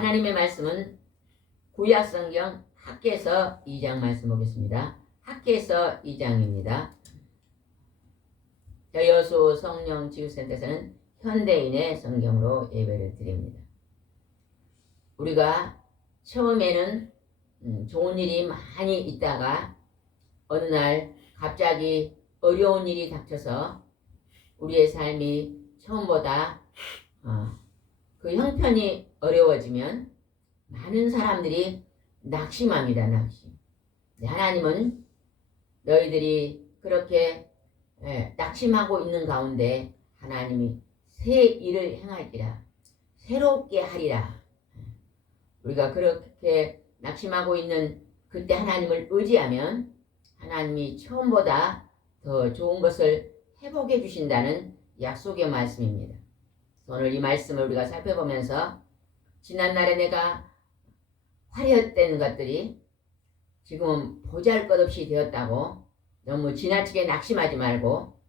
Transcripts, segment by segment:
하나님의 말씀은 구약성경 학개서 2장 말씀 보겠습니다. 학개서 2장입니다. 여수 성령 지구센터에서는 현대인의 성경으로 예배를 드립니다. 우리가 처음에는 좋은 일이 많이 있다가 어느 날 갑자기 어려운 일이 닥쳐서 우리의 삶이 처음보다 그 형편이 어려워지면 많은 사람들이 낙심합니다. 낙심. 하나님은 너희들이 그렇게 낙심하고 있는 가운데 하나님이 새 일을 행할지라, 새롭게 하리라. 우리가 그렇게 낙심하고 있는 그때 하나님을 의지하면 하나님이 처음보다 더 좋은 것을 회복해 주신다는 약속의 말씀입니다. 오늘 이 말씀을 우리가 살펴보면서 지난날에 내가 화려했던 것들이 지금은 보잘것없이 되었다고 너무 지나치게 낙심하지 말고,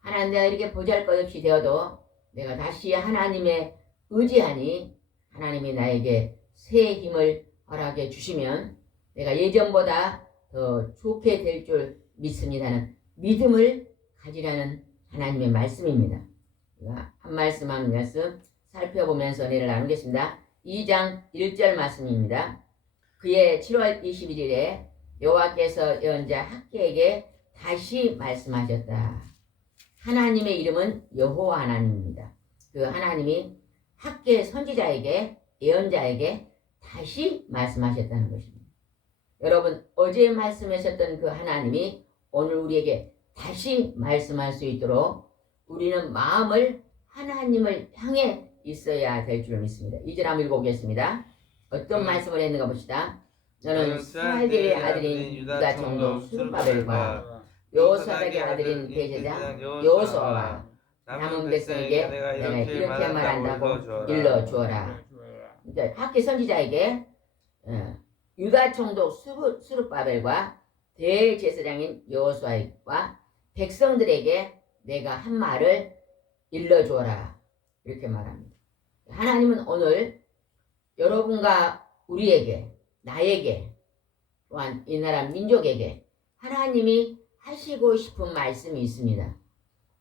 하나님 내가 이렇게 보잘것없이 되어도 내가 다시 하나님의 의지하니 하나님이 나에게 새 힘을 허락해 주시면 내가 예전보다 더 좋게 될 줄 믿습니다는 믿음을 가지라는 하나님의 말씀입니다. 한 말씀 한 말씀 살펴보면서 내를 나누겠습니다. 2장 1절 말씀입니다. 그의 7월 21일에 여호와께서 예언자 학개에게 다시 말씀하셨다. 하나님의 이름은 여호와 하나님입니다. 그 하나님이 학개 선지자에게, 예언자에게 다시 말씀하셨다는 것입니다. 여러분, 어제 말씀하셨던 그 하나님이 오늘 우리에게 다시 말씀할 수 있도록 우리는 마음을 하나님을 향해 있어야 될 줄 믿습니다. 2절 한번 읽어보겠습니다. 어떤 말씀을 했는가 봅시다. 너는 스알디엘의 아들인 유다 총독 스룹바벨과 여호사닥의 아들인 대제사 여호수아와 남은 백성에게 내가 이렇게 말한다고 일러주어라. 학개 선지자에게 유다 총독 스룹바벨과 대제사장인 여호수아와 백성들에게 내가 한 말을 일러주어라. 이렇게 말합니다. 하나님은 오늘 여러분과 우리에게, 나에게, 또한 이 나라 민족에게 하나님이 하시고 싶은 말씀이 있습니다.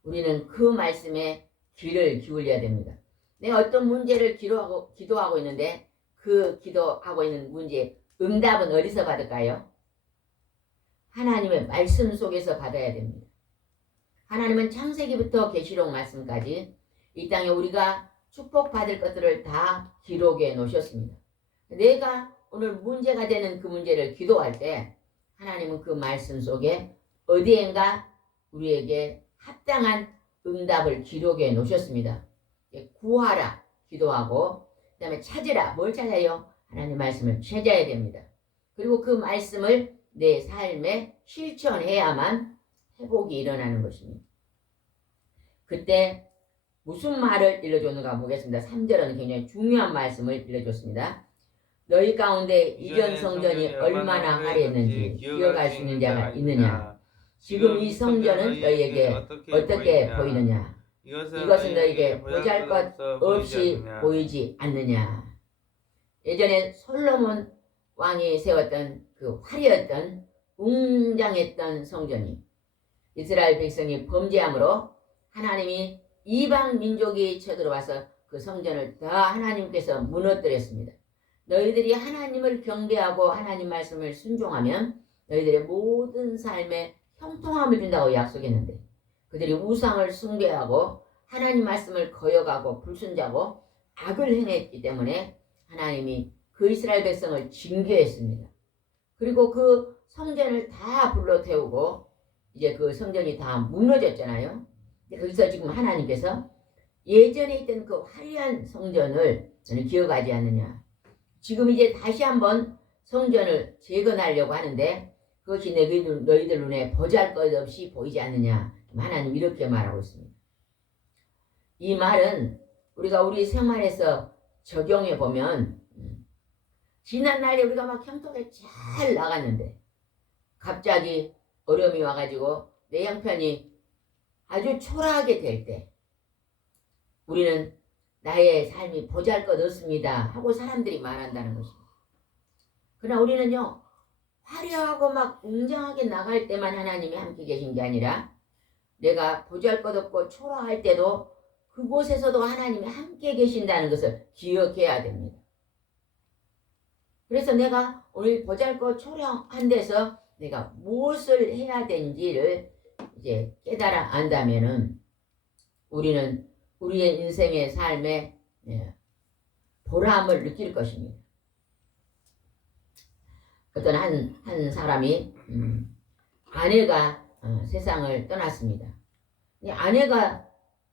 우리는 그 말씀에 귀를 기울여야 됩니다. 내가 어떤 문제를 기도하고 있는데 그 기도하고 있는 문제의 응답은 어디서 받을까요? 하나님의 말씀 속에서 받아야 됩니다. 하나님은 창세기부터 계시록 말씀까지 이 땅에 우리가 축복받을 것들을 다 기록해 놓으셨습니다. 내가 오늘 문제가 되는 그 문제를 기도할 때 하나님은 그 말씀 속에 어디엔가 우리에게 합당한 응답을 기록해 놓으셨습니다. 구하라 기도하고, 그 다음에 찾으라. 뭘 찾아요? 하나님 말씀을 찾아야 됩니다. 그리고 그 말씀을 내 삶에 실천해야만 회복이 일어나는 것입니다. 그때 무슨 말을 일러줬는가 보겠습니다. 3절은 굉장히 중요한 말씀을 일러줬습니다. 너희 가운데 이전 성전이 얼마나 화려했는지 기억할 수 있는 자가 있느냐? 지금 이 성전은 너희에게 어떻게 보이느냐? 이것은 너희에게 보잘것없이 보이지 않느냐? 예전에 솔로몬 왕이 세웠던 그 화려했던 웅장했던 성전이 이스라엘 백성이 범죄함으로 하나님이 이방 민족이 쳐들어와서 그 성전을 다 하나님께서 무너뜨렸습니다. 너희들이 하나님을 경배하고 하나님 말씀을 순종하면 너희들의 모든 삶에 형통함을 준다고 약속했는데 그들이 우상을 숭배하고 하나님 말씀을 거역하고 불순종하고 악을 행했기 때문에 하나님이 그 이스라엘 백성을 징계했습니다. 그리고 그 성전을 다 불러태우고 이제 그 성전이 다 무너졌잖아요. 거기서 지금 하나님께서 예전에 있던 그 화려한 성전을 너는 기억하지 않느냐? 지금 이제 다시 한번 성전을 재건하려고 하는데 그것이 너희들 눈에 보잘것없이 보이지 않느냐? 하나님 이렇게 말하고 있습니다. 이 말은 우리가 우리 생활에서 적용해 보면 지난날에 우리가 막 형통하게 잘 나갔는데 갑자기 어려움이 와가지고 내 형편이 아주 초라하게 될 때 우리는 나의 삶이 보잘것없습니다 하고 사람들이 말한다는 것입니다. 그러나 우리는요, 화려하고 막 웅장하게 나갈 때만 하나님이 함께 계신 게 아니라 내가 보잘것없고 초라할 때도 그곳에서도 하나님이 함께 계신다는 것을 기억해야 됩니다. 그래서 내가 오늘 보잘것 초라한 데서 내가 무엇을 해야 되는지를 이제 깨달아 안다면은 우리는 우리의 인생의 삶에 보람을 느낄 것입니다. 어떤 한 사람이 아내가 세상을 떠났습니다. 이 아내가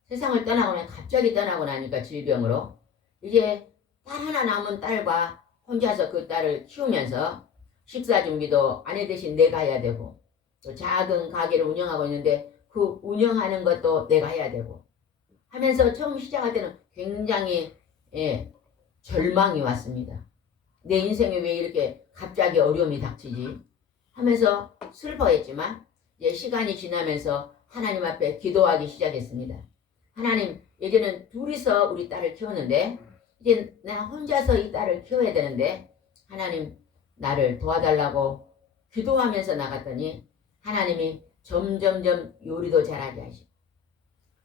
세상을 떠나고 나니 갑자기 떠나고 나니까 질병으로 이제 딸 하나 남은 딸과 혼자서 그 딸을 키우면서 식사 준비도 아내 대신 내가 해야 되고 또 작은 가게를 운영하고 있는데 그 운영하는 것도 내가 해야 되고 하면서 처음 시작할 때는 굉장히 절망이 왔습니다. 내 인생에 왜 이렇게 갑자기 어려움이 닥치지 하면서 슬퍼했지만 이제 시간이 지나면서 하나님 앞에 기도하기 시작했습니다. 하나님, 예전엔 둘이서 우리 딸을 키웠는데 이제 나 혼자서 이 딸을 키워야 되는데 하나님 나를 도와달라고 기도하면서 나갔더니 하나님이 점점점 요리도 잘하게 하시고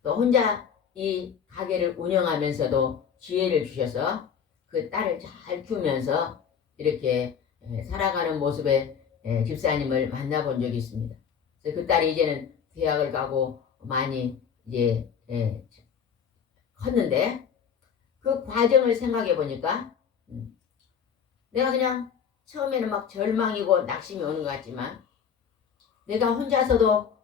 또 혼자 이 가게를 운영하면서도 지혜를 주셔서 그 딸을 잘 키우면서 이렇게 살아가는 모습의 집사님을 만나본 적이 있습니다. 그래서 그 딸이 이제는 대학을 가고 많이 이제 컸는데 그 과정을 생각해 보니까 내가 그냥 처음에는 막 절망이고 낙심이 오는 것 같지만 내가 혼자서도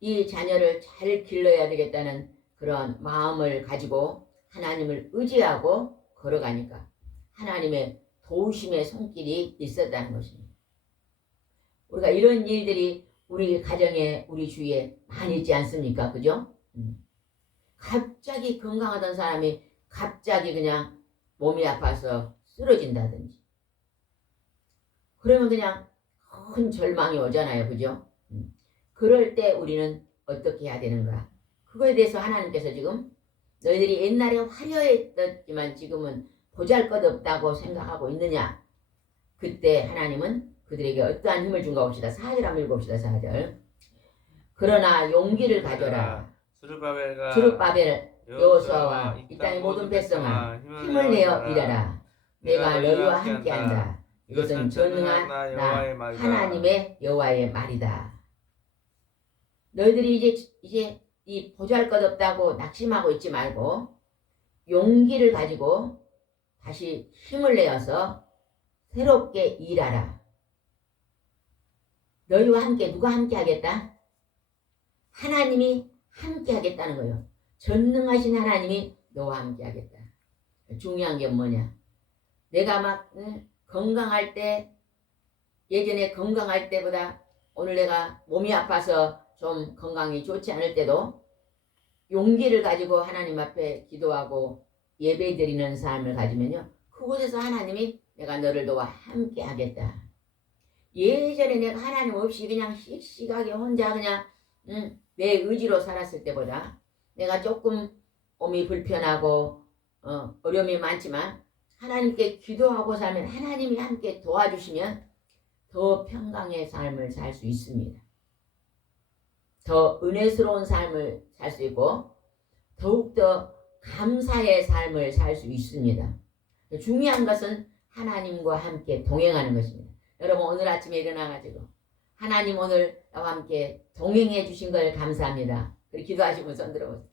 이 자녀를 잘 길러야 되겠다는 그런 마음을 가지고 하나님을 의지하고 걸어가니까 하나님의 도우심의 손길이 있었다는 것입니다. 우리가 이런 일들이 우리 가정에 우리 주위에 많이 있지 않습니까? 그죠? 갑자기 건강하던 사람이 갑자기 그냥 몸이 아파서 쓰러진다든지 그러면 그냥 큰 절망이 오잖아요. 그죠? 그럴 때 우리는 어떻게 해야 되는가? 그거에 대해서 하나님께서 지금 너희들이 옛날에 화려했지만 지금은 보잘것없다고 생각하고 있느냐? 그때 하나님은 그들에게 어떠한 힘을 준가 봅시다. 4절 한번 읽어봅시다. 4절. 그러나 용기를 가져라. 스룹바벨 여호수아와 이 땅의 모든 백성아 힘을 내어 일하라. 내가 너희와 함께한다. 이것은 전능한 나 하나님의 여호와의 말이다. 너희들이 이제 이 보잘것없다고 낙심하고 있지 말고 용기를 가지고 다시 힘을 내어서 새롭게 일하라. 너희와 함께 누가 함께 하겠다? 하나님이 함께 하겠다는 거예요. 전능하신 하나님이 너와 함께 하겠다. 중요한 게 뭐냐? 내가 막 건강할 때 예전에 건강할 때보다 오늘 내가 몸이 아파서 좀 건강이 좋지 않을 때도 용기를 가지고 하나님 앞에 기도하고 예배드리는 삶을 가지면요. 그곳에서 하나님이 내가 너를 너와 함께 하겠다. 예전에 내가 하나님 없이 그냥 씩씩하게 혼자 그냥 내 의지로 살았을 때보다 내가 조금 몸이 불편하고 어려움이 많지만 하나님께 기도하고 살면 하나님이 함께 도와주시면 더 평강의 삶을 살 수 있습니다. 더 은혜스러운 삶을 살 수 있고 더욱더 감사의 삶을 살 수 있습니다. 중요한 것은 하나님과 함께 동행하는 것입니다. 여러분 오늘 아침에 일어나가지고 하나님 오늘 나와 함께 동행해 주신 걸 감사합니다. 그리고 기도하시고 손 들어보세요.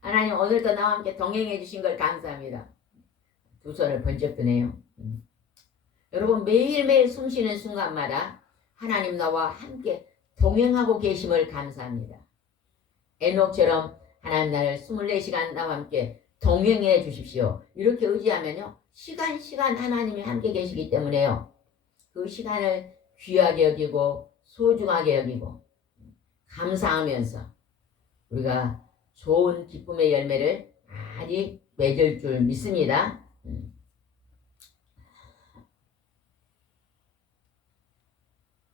하나님 오늘도 나와 함께 동행해 주신 걸 감사합니다. 두 손을 번쩍 드네요. 여러분 매일매일 숨쉬는 순간마다 하나님 나와 함께 동행하고 계심을 감사합니다. 에녹처럼 하나님 나를 24시간 나와 함께 동행해 주십시오. 이렇게 의지하면요. 시간 하나님이 함께 계시기 때문에요. 그 시간을 귀하게 여기고 소중하게 여기고 감사하면서 우리가 좋은 기쁨의 열매를 많이 맺을 줄 믿습니다.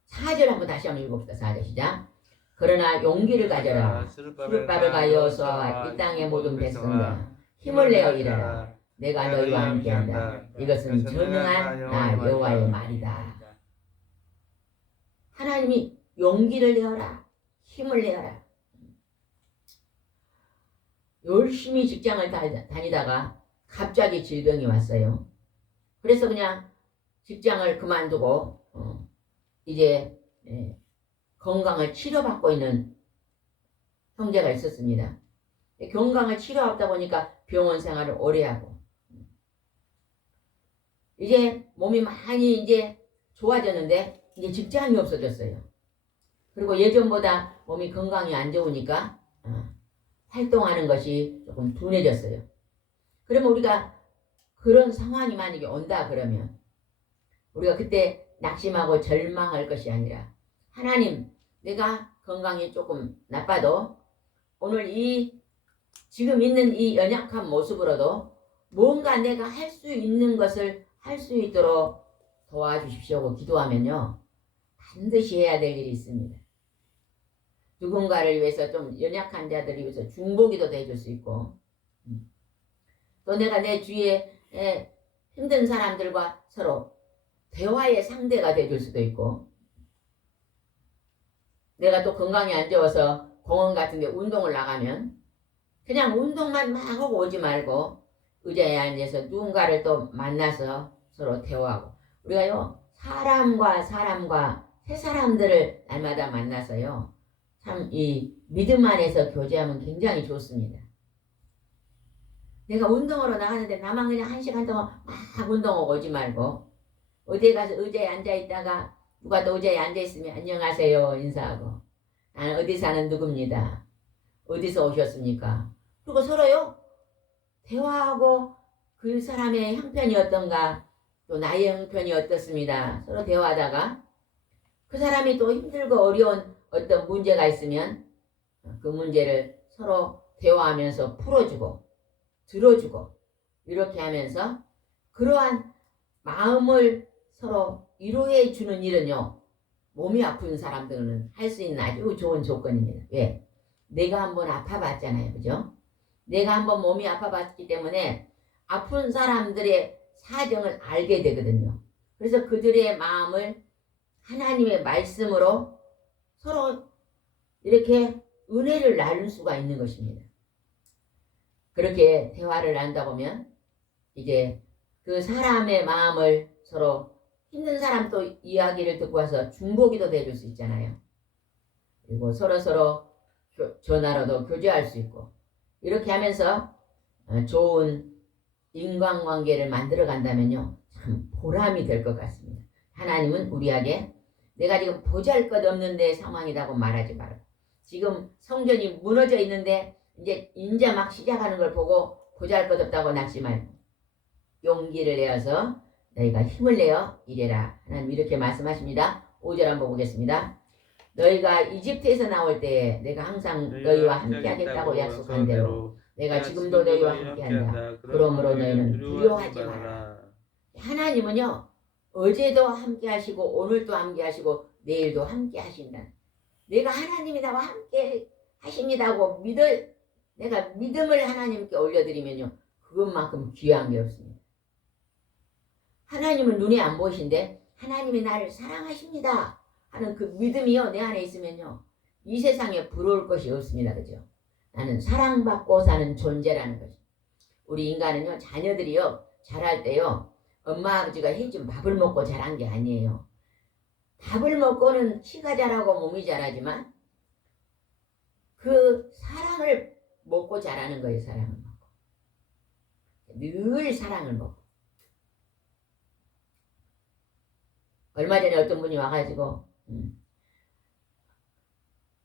4절 한번 다시 한번 읽어봅시다. 4절 시작. 그러나 용기를 가져라. 스룹바벨과 여호수아와 이 땅의 모든 백성들아 힘을 내어 일하라. 내가 너희와 함께한다. 이것은 전능한 나 여호와의 말이다. 하나님이 용기를 내어라. 힘을 내어라. 열심히 직장을 다니다가 갑자기 질병이 왔어요. 그래서 그냥 직장을 그만두고 이제 건강을 치료받고 있는 형제가 있었습니다. 건강을 치료하다 보니까 병원 생활을 오래 하고 이제 몸이 많이 이제 좋아졌는데 이제 직장이 없어졌어요. 그리고 예전보다 몸이 건강이 안 좋으니까 활동하는 것이 조금 둔해졌어요. 그러면 우리가 그런 상황이 만약에 온다 그러면 우리가 그때 낙심하고 절망할 것이 아니라 하나님, 내가 건강이 조금 나빠도 오늘 지금 있는 이 연약한 모습으로도 뭔가 내가 할 수 있는 것을 할 수 있도록 도와주십시오. 기도하면요 반드시 해야 될 일이 있습니다. 누군가를 위해서 좀 연약한 자들을 위해서 중보기도도 해줄 수 있고 또 내가 내 주위에 힘든 사람들과 서로 대화의 상대가 돼줄 수도 있고 내가 또 건강이 안 좋아서 공원 같은 데 운동을 나가면 그냥 운동만 막 하고 오지 말고 의자에 앉아서 누군가를 또 만나서 서로 대화하고 우리가요 사람과 새 사람들을 날마다 만나서요 참 이 믿음 안에서 교제하면 굉장히 좋습니다. 내가 운동하러 나가는데 나만 그냥 1시간 동안 막 운동하고 오지 말고 어디에 가서 의자에 앉아있다가 누가 또 의자에 앉아있으면 안녕하세요 인사하고 나는 어디 사는 누굽니다. 어디서 오셨습니까? 그리고 서로요 대화하고 그 사람의 형편이 어떤가 또 나의 형편이 어떻습니다. 서로 대화하다가 그 사람이 또 힘들고 어려운 어떤 문제가 있으면 그 문제를 서로 대화하면서 풀어주고 들어주고 이렇게 하면서 그러한 마음을 서로 위로해 주는 일은요 몸이 아픈 사람들은 할 수 있는 아주 좋은 조건입니다. 왜? 내가 한번 아파봤잖아요. 그죠? 내가 한번 몸이 아파봤기 때문에 아픈 사람들의 사정을 알게 되거든요. 그래서 그들의 마음을 하나님의 말씀으로 서로 이렇게 은혜를 나눌 수가 있는 것입니다. 그렇게 대화를 나누다 보면 이제 그 사람의 마음을 서로 힘든 사람도 이야기를 듣고 와서 중보기도 해줄 수 있잖아요. 그리고 서로 전화로도 교제할 수 있고 이렇게 하면서 좋은 인간관계를 만들어 간다면요 참 보람이 될 것 같습니다. 하나님은 우리에게 내가 지금 보잘것없는 내 상황이라고 말하지 말고 지금 성전이 무너져 있는데 이제 막 시작하는 걸 보고 보잘것없다고 낙지 말고 용기를 내어서 너희가 힘을 내어 일해라. 하나님 이렇게 말씀하십니다. 5절 한번 보겠습니다. 너희가 이집트에서 나올 때 내가 항상 너희와 함께 하겠다고 약속한 대로 내가 지금도 너희와 함께 한다. 그러므로 너희는 두려워하지 마라. 하나님은요 어제도 함께 하시고 오늘도 함께 하시고 내일도 함께 하신다. 내가 하나님이 나와 함께 하십니다고 내가 믿음을 하나님께 올려드리면요 그것만큼 귀한 게 없습니다. 하나님은 눈에 안 보이신데 하나님이 나를 사랑하십니다 하는 그 믿음이요 내 안에 있으면요 이 세상에 부러울 것이 없습니다. 그죠? 나는 사랑받고 사는 존재라는 거죠. 우리 인간은요 자녀들이요 자랄 때요 엄마 아버지가 해준 밥을 먹고 자란 게 아니에요. 밥을 먹고는 키가 자라고 몸이 자라지만 그 사랑을 먹고 자라는 거예요. 사랑을 먹고 늘 사랑을 먹고 얼마 전에 어떤 분이 와가지고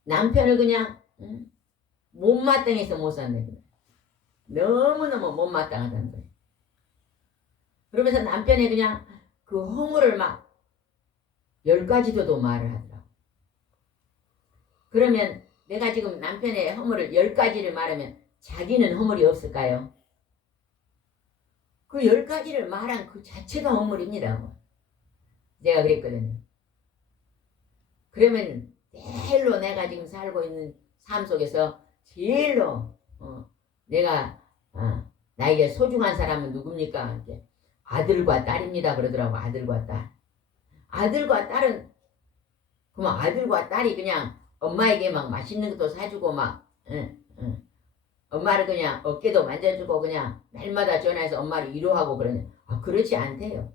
남편을 그냥 못마땅해서 못 산다는 거예요. 너무너무 못마땅하다는 거예요. 그러면서 남편이 그냥 그 허물을 막 10가지도 말을 하더라고. 그러면 내가 지금 남편의 허물을 10가지를 말하면 자기는 허물이 없을까요? 그 10가지를 말한 그 자체가 허물입니다. 내가 그랬거든요. 그러면 제일로 내가 지금 살고 있는 삶 속에서 제일로 내가 나에게 소중한 사람은 누굽니까? 이렇게 아들과 딸입니다. 그러더라고. 아들과 딸. 아들과 딸은 그만 아들과 딸이 그냥 엄마에게 막 맛있는 것도 사주고 막 응, 응. 엄마를 그냥 어깨도 만져주고 그냥 날마다 전화해서 엄마를 위로하고 그러냐. 그렇지 않대요.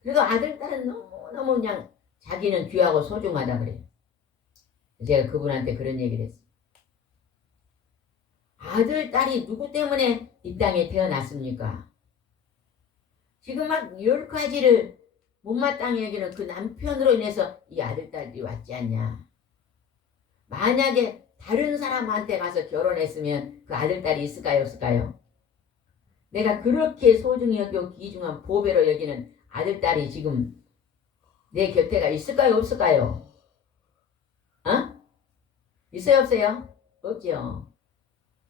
그래도 아들, 딸은 너무너무 그냥 자기는 귀하고 소중하다 그래요. 제가 그분한테 그런 얘기를 했어요. 아들, 딸이 누구 때문에 이 땅에 태어났습니까? 지금 막 10가지를 못마땅히 여기는 그 남편으로 인해서 이 아들, 딸이 왔지 않냐. 만약에 다른 사람한테 가서 결혼했으면 그 아들, 딸이 있을까요? 없을까요? 내가 그렇게 소중히 여기고 귀중한 보배로 여기는 아들, 딸이 지금 내 곁에가 있을까요? 없을까요? 어? 있어요? 없어요? 없죠.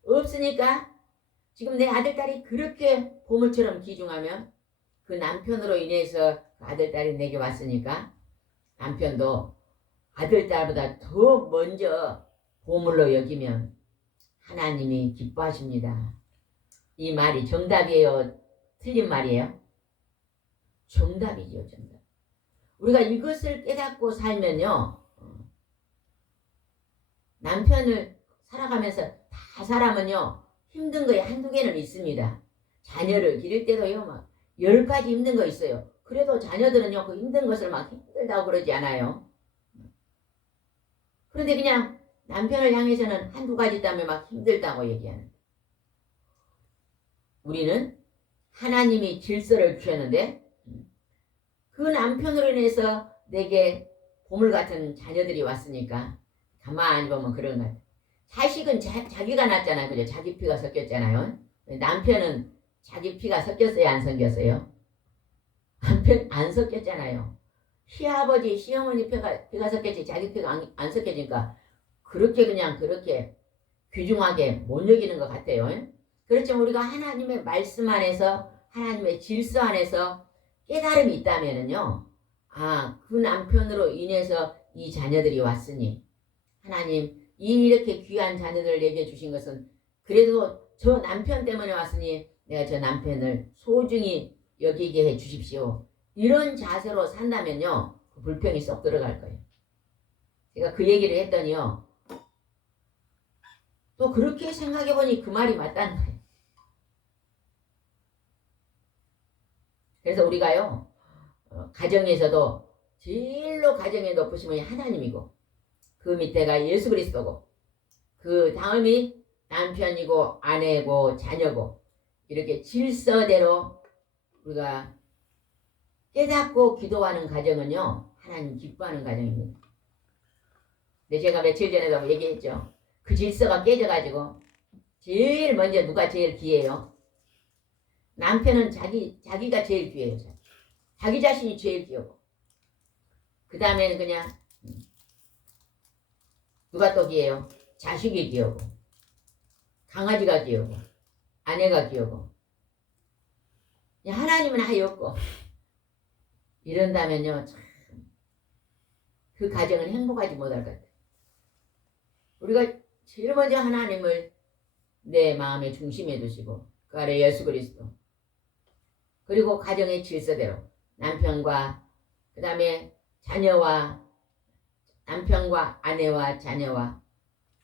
없으니까 지금 내 아들, 딸이 그렇게 보물처럼 귀중하면 그 남편으로 인해서 그 아들, 딸이 내게 왔으니까 남편도 아들, 딸보다 더 먼저 보물로 여기면 하나님이 기뻐하십니다. 이 말이 정답이에요? 틀린 말이에요? 정답이죠, 정답. 우리가 이것을 깨닫고 살면요, 남편을 살아가면서 다 사람은요, 힘든 거에 한두 개는 있습니다. 자녀를 기를 때도요, 막 10가지 힘든 거 있어요. 그래도 자녀들은요, 그 힘든 것을 막 힘들다고 그러지 않아요. 그런데 그냥 남편을 향해서는 한두 가지 때문에 막 힘들다고 얘기하는. 우리는 하나님이 질서를 주셨는데 그 남편으로 인해서 내게 보물 같은 자녀들이 왔으니까 가만히 보면 그런 것 같아요. 자식은 자기가 낳았잖아요. 그죠? 자기 피가 섞였잖아요. 남편은 자기 피가 섞였어요? 안 섞였어요? 남편 안 섞였잖아요. 시아버지, 시어머니 피가 섞였지 자기 피가 안 섞여지니까 그렇게 그냥 그렇게 귀중하게 못 여기는 것 같아요. 그렇지만 우리가 하나님의 말씀 안에서 하나님의 질서 안에서 깨달음이 있다면은요. 그 남편으로 인해서 이 자녀들이 왔으니 하나님 이렇게 귀한 자녀들을 내게 주신 것은 그래도 저 남편 때문에 왔으니 내가 저 남편을 소중히 여기게 해 주십시오. 이런 자세로 산다면요. 그 불평이 쏙 들어갈 거예요. 제가 그 얘기를 했더니요. 또 그렇게 생각해보니 그 말이 맞다는 거예요. 그래서 우리가요. 가정에서도 제일로 가정에 높으신 분이 하나님이고 그 밑에가 예수 그리스도고 그 다음이 남편이고 아내고 자녀고 이렇게 질서대로 우리가 깨닫고 기도하는 가정은요. 하나님 기뻐하는 가정입니다. 근데 제가 며칠 전에도 얘기했죠. 그 질서가 깨져가지고 제일 먼저 누가 제일 귀해요? 남편은 자기가 제일 귀해요. 자기 자신이 제일 귀하고 그 다음에는 그냥 누가 또 귀해요? 자식이 귀하고 강아지가 귀하고 아내가 귀하고 하나님은 아예 없고 이런다면요 참 그 가정은 행복하지 못할 것 같아요. 우리가 제일 먼저 하나님을 내 마음의 중심에 두시고 그 아래 예수 그리스도 그리고 가정의 질서대로 남편과 그 다음에 자녀와 남편과 아내와 자녀와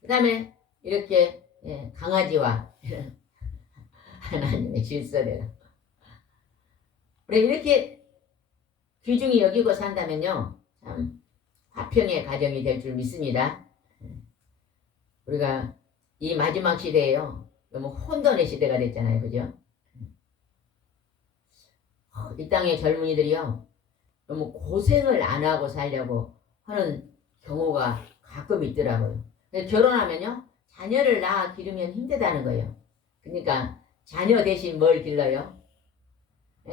그 다음에 이렇게 강아지와 하나님의 질서대로 우리 이렇게 귀중히 여기고 산다면요 참 화평의 가정이 될 줄 믿습니다. 우리가 이 마지막 시대에요 너무 혼돈의 시대가 됐잖아요. 그죠? 이 땅의 젊은이들이요 너무 고생을 안 하고 살려고 하는 경우가 가끔 있더라고요. 결혼하면요 자녀를 낳아 기르면 힘들다는 거예요. 그러니까 자녀 대신 뭘 길러요?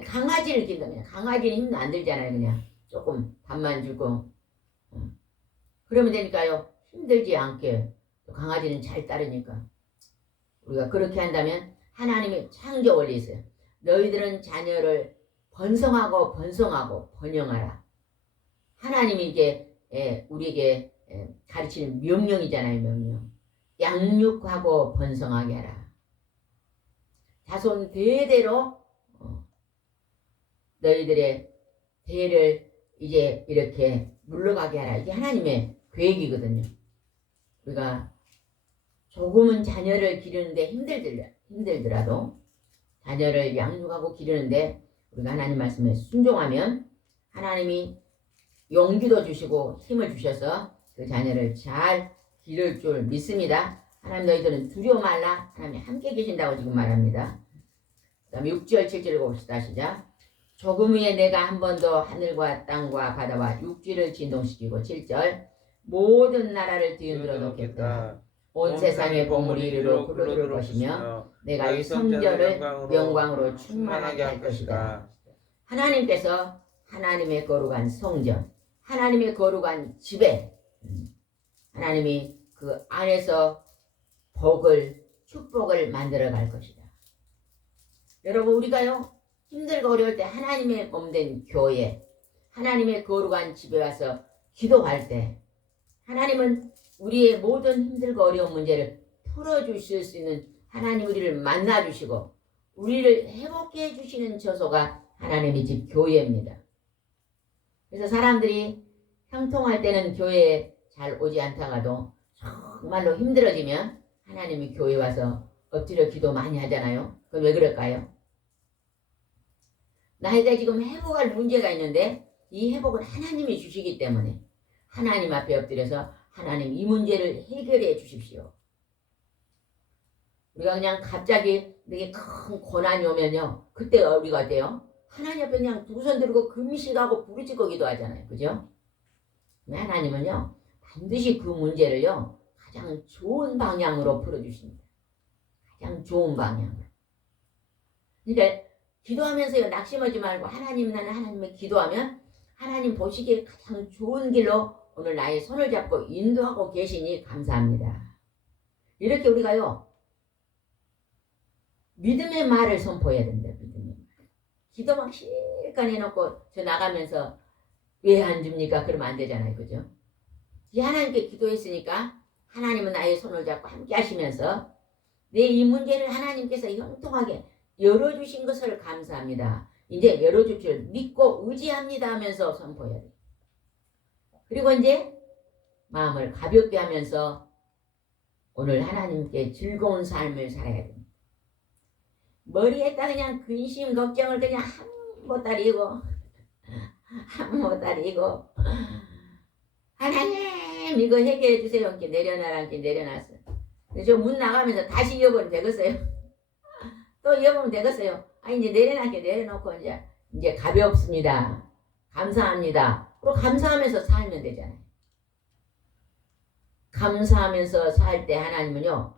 강아지를 길러면 강아지는 힘도 안 들잖아요. 그냥 조금 밥만 주고 그러면 되니까요 힘들지 않게 강아지는 잘 따르니까 우리가 그렇게 한다면 하나님의 창조 원리 있어요. 너희들은 자녀를 번성하고 번성하고 번영하라. 하나님이 이게 우리에게 가르치는 명령이잖아요. 명령. 양육하고 번성하게 하라. 자손 대대로 너희들의 대를 이제 이렇게 물러가게 하라. 이게 하나님의 계획이거든요. 우리가 조금은 자녀를 기르는데 힘들더라도 자녀를 양육하고 기르는데 우리가 하나님 말씀에 순종하면 하나님이 용기도 주시고 힘을 주셔서 그 자녀를 잘 기를 줄 믿습니다. 하나님 너희들은 두려워 말라. 하나님이 함께 계신다고 지금 말합니다. 그 다음에 6절 7절 봅시다. 시작. 조금 후에 내가 한 번 더 하늘과 땅과 바다와 육지를 진동시키고 7절 모든 나라를 뒤흔들어 놓겠다. 온 세상의 보물이 이리로 굴러들을 것이며 내가 이 성전을 영광으로 충만하게 할 것이다. 하나님께서 하나님의 거룩한 성전, 하나님의 거룩한 집에 하나님이 그 안에서 축복을 만들어 갈 것이다. 여러분 우리가요 힘들고 어려울 때 하나님의 몸된 교회, 하나님의 거룩한 집에 와서 기도할 때 하나님은 우리의 모든 힘들고 어려운 문제를 풀어주실 수 있는 하나님 우리를 만나주시고 우리를 회복해 주시는 처소가 하나님의 집 교회입니다. 그래서 사람들이 형통할 때는 교회에 잘 오지 않다가도 정말로 힘들어지면 하나님이 교회 와서 엎드려 기도 많이 하잖아요. 그건 왜 그럴까요? 나에게 지금 회복할 문제가 있는데 이 회복은 하나님이 주시기 때문에 하나님 앞에 엎드려서 하나님 이 문제를 해결해 주십시오. 우리가 그냥 갑자기 되게 큰 고난이 오면요. 그때 우리가 어때요? 하나님 앞에 그냥 두 손 들고 금식하고 부르짖고 기도하잖아요. 그죠? 하나님은요. 반드시 그 문제를요. 가장 좋은 방향으로 풀어주십니다. 가장 좋은 방향으로. 그러니까 기도하면서요. 낙심하지 말고 나는 하나님을 기도하면 하나님 보시기에 가장 좋은 길로 오늘 나의 손을 잡고 인도하고 계시니 감사합니다. 이렇게 우리가요. 믿음의 말을 선포해야 된다. 믿음의 말. 기도 막 실컷 해놓고 저 나가면서 왜 안 줍니까? 그러면 안 되잖아요. 그죠? 이제 하나님께 기도했으니까 하나님은 나의 손을 잡고 함께 하시면서 내 이 문제를 하나님께서 형통하게 열어주신 것을 감사합니다. 이제 열어줄 줄 믿고 의지합니다 하면서 선포해야 돼요. 그리고 이제 마음을 가볍게 하면서 오늘 하나님께 즐거운 삶을 살아야 됩니다. 머리에다 그냥 근심 걱정을 그냥 한 못다리고 하나님 이거 해결해 주세요. 이렇게 내려놨어. 저 문 나가면서 다시 이어보면 되겠어요? 또 이어보면 되겠어요? 이제 내려놓고 이제 가볍습니다. 감사합니다. 그리고 감사하면서 살면 되잖아요. 감사하면서 살 때 하나님은요.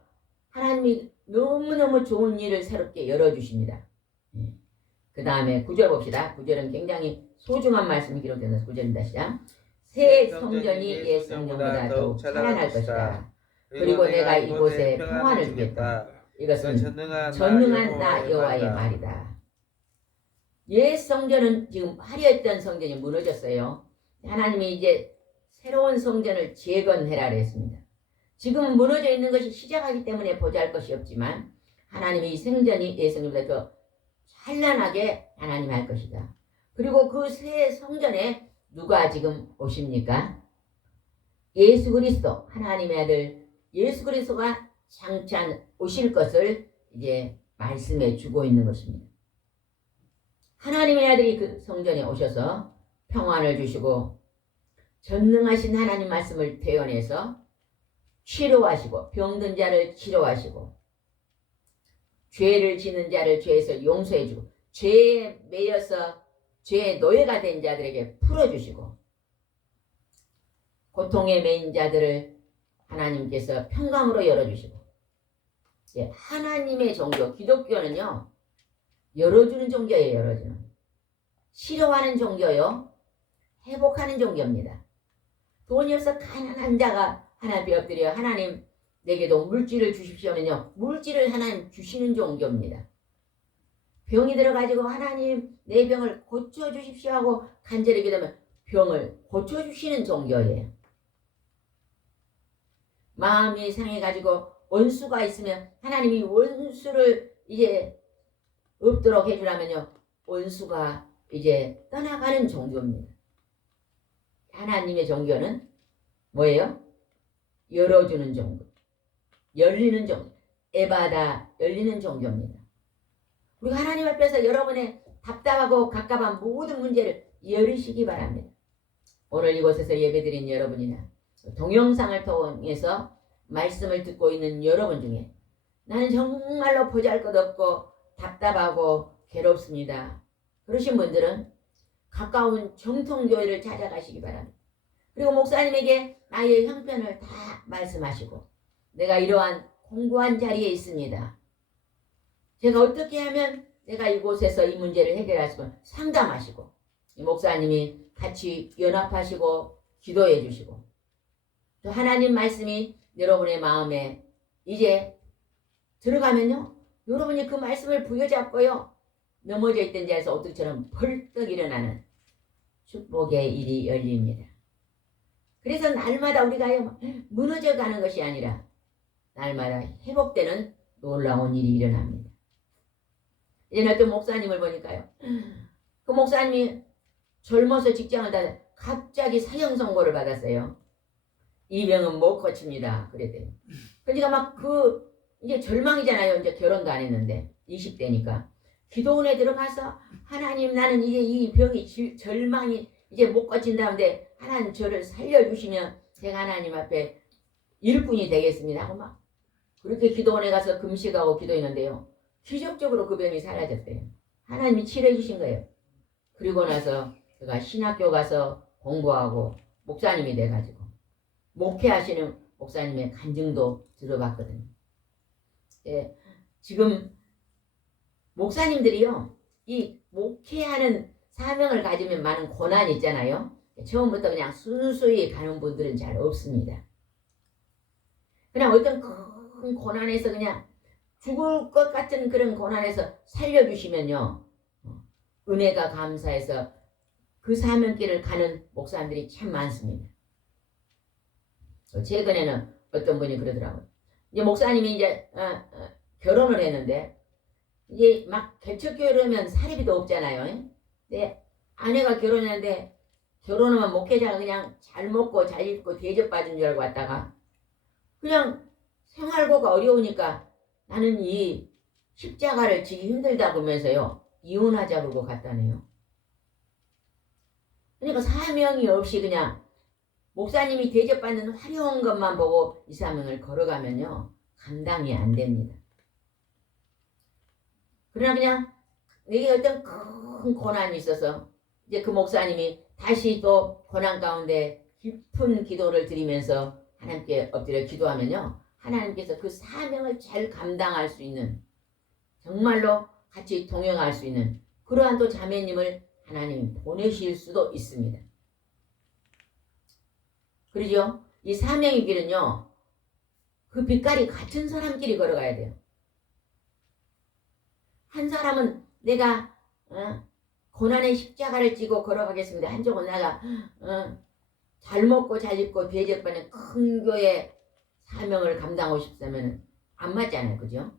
하나님이 너무너무 좋은 일을 새롭게 열어주십니다. 그 다음에 9절 봅시다. 9절은 굉장히 소중한 말씀이 기록되는 9절입니다. 시작. 새 성전이 옛 성전보다 더욱 찬란할 것이다. 그리고 내가 이곳에 평안을 주겠다. 이것은 전능한 나 여호와의 말이다. 옛 성전은 지금 화려했던 성전이 무너졌어요. 하나님이 이제 새로운 성전을 재건해라 그랬습니다. 지금 무너져 있는 것이 시작하기 때문에 보잘 것이 없지만 하나님이 이 성전이 옛 성전보다 더 찬란하게 하나님 할 것이다. 그리고 그 새 성전에 누가 지금 오십니까? 예수 그리스도 하나님의 아들 예수 그리스도가 장차 오실 것을 이제 말씀해 주고 있는 것입니다. 하나님의 아들이 그 성전에 오셔서 평안을 주시고 전능하신 하나님 말씀을 대언해서 치료하시고 병든 자를 치료하시고 죄를 지는 자를 죄에서 용서해주고 죄에 매여서 죄의 노예가 된 자들에게 풀어주시고 고통에 매인 자들을 하나님께서 평강으로 열어주시고 하나님의 종교 기독교는요 열어주는 종교예요. 열어주는 치료하는 종교요 회복하는 종교입니다. 돈이 없어 가난한 자가 하나님 앞에 엎드려 하나님 내게도 물질을 주십시오면요 물질을 하나님 주시는 종교입니다. 병이 들어가지고 하나님 내 병을 고쳐주십시오 하고 간절히 기도하면 병을 고쳐주시는 종교예요. 마음이 상해가지고 원수가 있으면 하나님이 원수를 이제 없도록 해주라면요. 원수가 이제 떠나가는 종교입니다. 하나님의 종교는 뭐예요? 열어주는 종교. 열리는 종교. 에바다 열리는 종교입니다. 우리가 하나님 앞에서 여러분의 답답하고 갑갑한 모든 문제를 열으시기 바랍니다. 오늘 이곳에서 예배드린 여러분이나 동영상을 통해서 말씀을 듣고 있는 여러분 중에 나는 정말로 보잘것없고 답답하고 괴롭습니다. 그러신 분들은 가까운 정통교회를 찾아가시기 바랍니다. 그리고 목사님에게 나의 형편을 다 말씀하시고 내가 이러한 공고한 자리에 있습니다. 제가 어떻게 하면 내가 이곳에서 이 문제를 해결할 수 있을까 상담하시고 목사님이 같이 연합하시고 기도해 주시고 또 하나님 말씀이 여러분의 마음에 이제 들어가면요. 여러분이 그 말씀을 부여잡고요. 넘어져 있던 자리에서 오뚝처럼 벌떡 일어나는 축복의 일이 열립니다. 그래서 날마다 우리가 무너져 가는 것이 아니라 날마다 회복되는 놀라운 일이 일어납니다. 이제 어떤 목사님을 보니까요. 그 목사님이 젊어서 직장을 다녀 갑자기 사형 선고를 받았어요. 이 병은 못 고칩니다. 그랬대요. 그러니까 막 이제 절망이잖아요. 이제 결혼도 안 했는데 20대니까 기도원에 들어가서 하나님 나는 이제 이 병이 절망이 이제 못 고친다는데 하나님 저를 살려주시면 제가 하나님 앞에 일꾼이 되겠습니다 하고 막 그렇게 기도원에 가서 금식하고 기도했는데요. 기적적으로 그 병이 사라졌대요. 하나님이 치료해 주신 거예요. 그리고 나서 제가 신학교 가서 공부하고 목사님이 돼가지고 목회하시는 목사님의 간증도 들어봤거든요. 예, 지금 목사님들이요. 이 목회하는 사명을 가지면 많은 고난이 있잖아요. 처음부터 그냥 순수히 가는 분들은 잘 없습니다. 그냥 어떤 큰 고난에서 그냥 죽을 것 같은 그런 고난에서 살려주시면요. 은혜가 감사해서 그 사명길을 가는 목사님들이 참 많습니다. 최근에는 어떤 분이 그러더라고요. 이제 목사님이 이제 결혼을 했는데 이제 막 개척교회를 하면 사례비도 없잖아요. 근데 아내가 결혼했는데 결혼하면 목회자가 그냥 잘 먹고 잘 입고 대접받은 줄 알고 왔다가 그냥 생활고가 어려우니까 나는 이 십자가를 지기 힘들다 보면서요. 이혼하자 그러고 갔다네요. 그러니까 사명이 없이 그냥 목사님이 대접받는 화려한 것만 보고 이 사명을 걸어가면요. 감당이 안 됩니다. 그러나 그냥 내게 어떤 큰 고난이 있어서 이제 그 목사님이 다시 또 고난 가운데 깊은 기도를 드리면서 하나님께 엎드려 기도하면요. 하나님께서 그 사명을 잘 감당할 수 있는 정말로 같이 동행할 수 있는 그러한 또 자매님을 하나님 보내실 수도 있습니다. 그러죠? 이 사명의 길은요. 그 빛깔이 같은 사람끼리 걸어가야 돼요. 한 사람은 내가 고난의 십자가를 지고 걸어가겠습니다. 한쪽은 내가 잘 먹고 잘 입고 대접받는 큰 교회 사명을 감당하고 싶다면 안 맞잖아요. 그죠?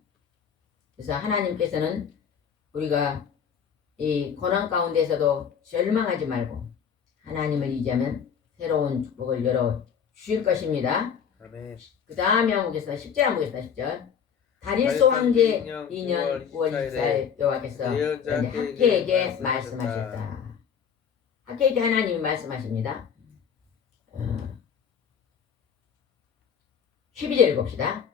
그래서 하나님께서는 우리가 이 고난 가운데서도 절망하지 말고 하나님을 의지하면 새로운 축복을 열어 주실 것입니다. 그 다음에 한번 보겠습니다. 10절 한번 보겠습니다. 10절. 다릴소 황제 2년 9월 24일 여호와께서 학개에게 말씀하셨다. 학개에게 하나님이 말씀하십니다. 12절 봅시다.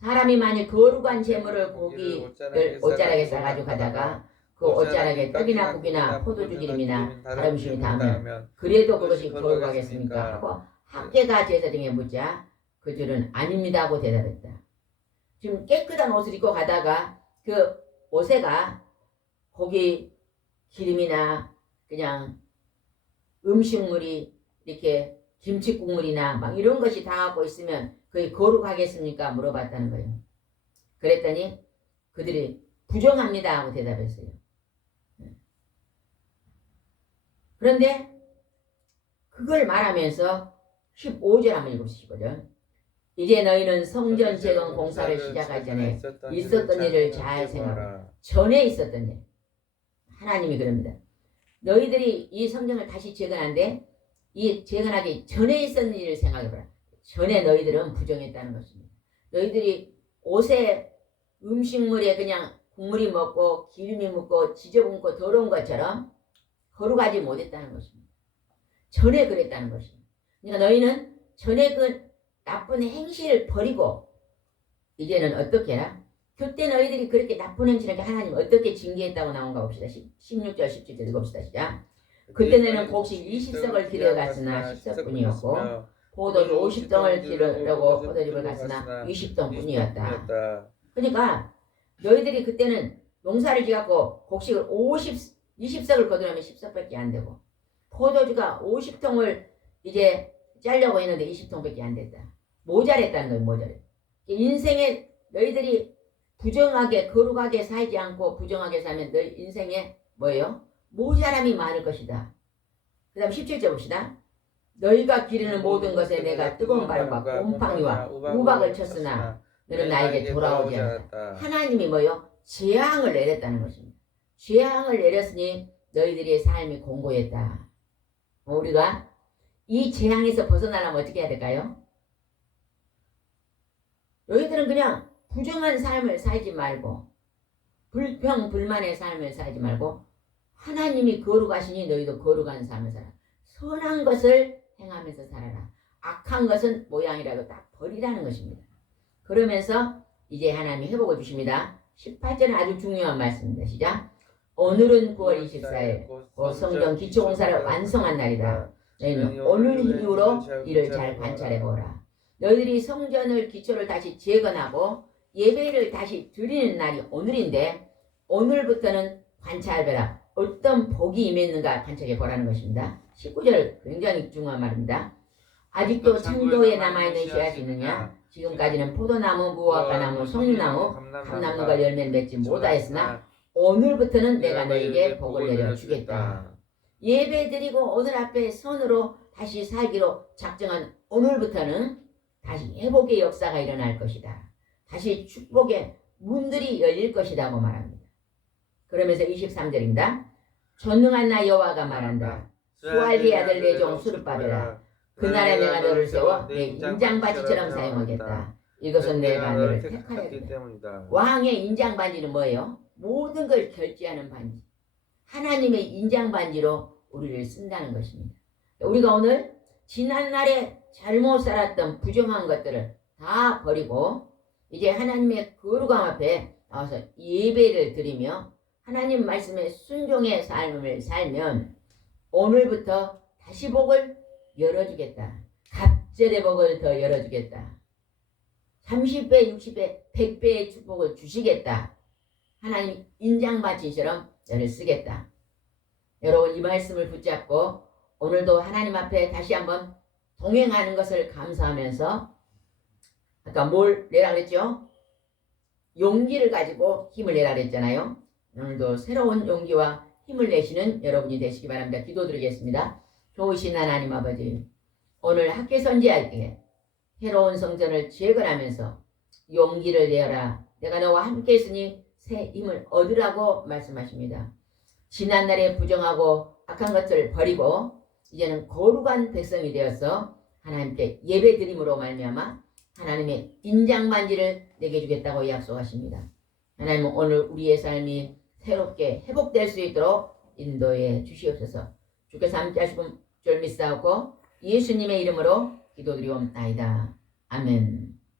사람이 만일 거룩한 재물을 고기를 옷자락에 싸가지고 가다가 그 옷자락에 떡이나 국이나 포도주 기름이나 다름심이 닿으면 그래도 그것이 거룩하겠습니까? 하고 학개가 제사장에 묻자 그 줄은 아닙니다 하고 대답했다. 지금 깨끗한 옷을 입고 가다가 그 옷에가 고기 기름이나 그냥 음식물이 이렇게 김치 국물이나 막 이런 것이 닿고 있으면 그게 거룩하겠습니까? 물어봤다는 거예요. 그랬더니 그들이 부정합니다 하고 대답했어요. 그런데 그걸 말하면서 15절 한번 읽으시거든. 이제 너희는 성전 재건 공사를 시작하기 전에 있었던 일을 잘 생각하라. 전에 있었던 일. 하나님이 그럽니다. 너희들이 이 성전을 다시 재건한데 이 재건하기 전에 있었던 일을 생각해봐라. 전에 너희들은 부정했다는 것입니다. 너희들이 옷에 음식물에 그냥 국물이 먹고 기름이 묻고 지저분고 더러운 것처럼 거룩하지 못했다는 것입니다. 전에 그랬다는 것입니다. 그러니까 너희는 전에 그 나쁜 행실을 버리고 이제는 어떻게 해라? 그때 너희들이 그렇게 나쁜 행실을 하나님 어떻게 징계했다고 나온가 봅시다. 16절 17절 읽읍시다. 시작. 그때 너희는 곡식 20석을 기르어갔으나 10석뿐이었고 포도주 50동을 기르려고 포도즙을 갔으나 20동뿐이었다. 그러니까 너희들이 그때는 농사를 지갖고 곡식을 20석을 거두려면 10석밖에 안 되고 포도주가 50통을 이제 짜려고 했는데 20통밖에 안 됐다. 모자랬다는 거예요. 모자랬. 인생에 너희들이 부정하게 거룩하게 살지 않고 부정하게 살면 너희 인생에 뭐예요? 모자람이 많을 것이다. 그 다음 17절 봅시다. 너희가 기르는 모든 것에 내가 뜨거운 바람과 곰팡이와 우박을 쳤으나 너는 나에게 돌아오지 않았다. 하나님이 뭐요? 재앙을 내렸다는 것입니다. 재앙을 내렸으니 너희들의 삶이 공고했다. 우리가 이 재앙에서 벗어나려면 어떻게 해야 될까요? 너희들은 그냥 부정한 삶을 살지 말고 불평 불만의 삶을 살지 말고 하나님이 거룩하시니 너희도 거룩한 삶을 살아. 선한 것을 행하면서 살아라. 악한 것은 모양이라도 딱 버리라는 것입니다. 그러면서 이제 하나님이 회복을 주십니다. 18절은 아주 중요한 말씀입니다. 시작. 오늘은 9월 24일 곧 성전 기초공사를 완성한 날이다. 너희는 오늘 이후로 이를 잘 관찰해보라. 너희들이 성전을 기초를 다시 재건하고 예배를 다시 드리는 날이 오늘인데 오늘부터는 관찰해보라. 어떤 복이 임했는가 관찰해보라는 것입니다. 19절 굉장히 중요한 말입니다. 아직도 창고에 남아있는 씨앗이 있느냐? 지금까지는 포도나무, 무화과나무, 송이나무, 감나무가 열매를 맺지 못하였으나 오늘부터는 내가 너에게 복을 내려주겠다. 예배드리고 오늘 앞에 선으로 다시 살기로 작정한 오늘부터는 다시 회복의 역사가 일어날 것이다. 다시 축복의 문들이 열릴 것이라고 말합니다. 그러면서 23절입니다. 전능한 나 여호와가 말한다. 수알리 아들 내 종 수르바벨아 그날에 내가 너를 세워 내 인장바지처럼 사용하겠다. 이것은 내가 너를 택하였기 때문이다. 왕의 인장반지는 뭐예요? 모든 걸 결제하는 반지. 하나님의 인장반지로 우리를 쓴다는 것입니다. 우리가 오늘 지난날에 잘못 살았던 부정한 것들을 다 버리고 이제 하나님의 거룩함 앞에 나와서 예배를 드리며 하나님 말씀에 순종의 삶을 살면 오늘부터 다시 복을 열어주겠다. 갑절의 복을 더 열어주겠다. 30배, 60배, 100배의 축복을 주시겠다. 하나님 인장받침처럼 너를 쓰겠다. 여러분 이 말씀을 붙잡고 오늘도 하나님 앞에 다시 한번 동행하는 것을 감사하면서 아까 뭘 내라 그랬죠? 용기를 가지고 힘을 내라 그랬잖아요. 오늘도 새로운 용기와 힘을 내시는 여러분이 되시기 바랍니다. 기도드리겠습니다. 좋으신 하나님 아버지, 오늘 학교 선지할 때 새로운 성전을 재건하면서 용기를 내어라. 내가 너와 함께 있으니 새 힘을 얻으라고 말씀하십니다. 지난날에 부정하고 악한 것들을 버리고 이제는 거룩한 백성이 되어서 하나님께 예배드림으로 말미암아 하나님의 인장반지를 내게 주겠다고 약속하십니다. 하나님은 오늘 우리의 삶이 새롭게 회복될 수 있도록 인도해 주시옵소서. 주께서 함께 하시고 줄 믿사옵고 예수님의 이름으로 기도드리옵나이다. 아멘.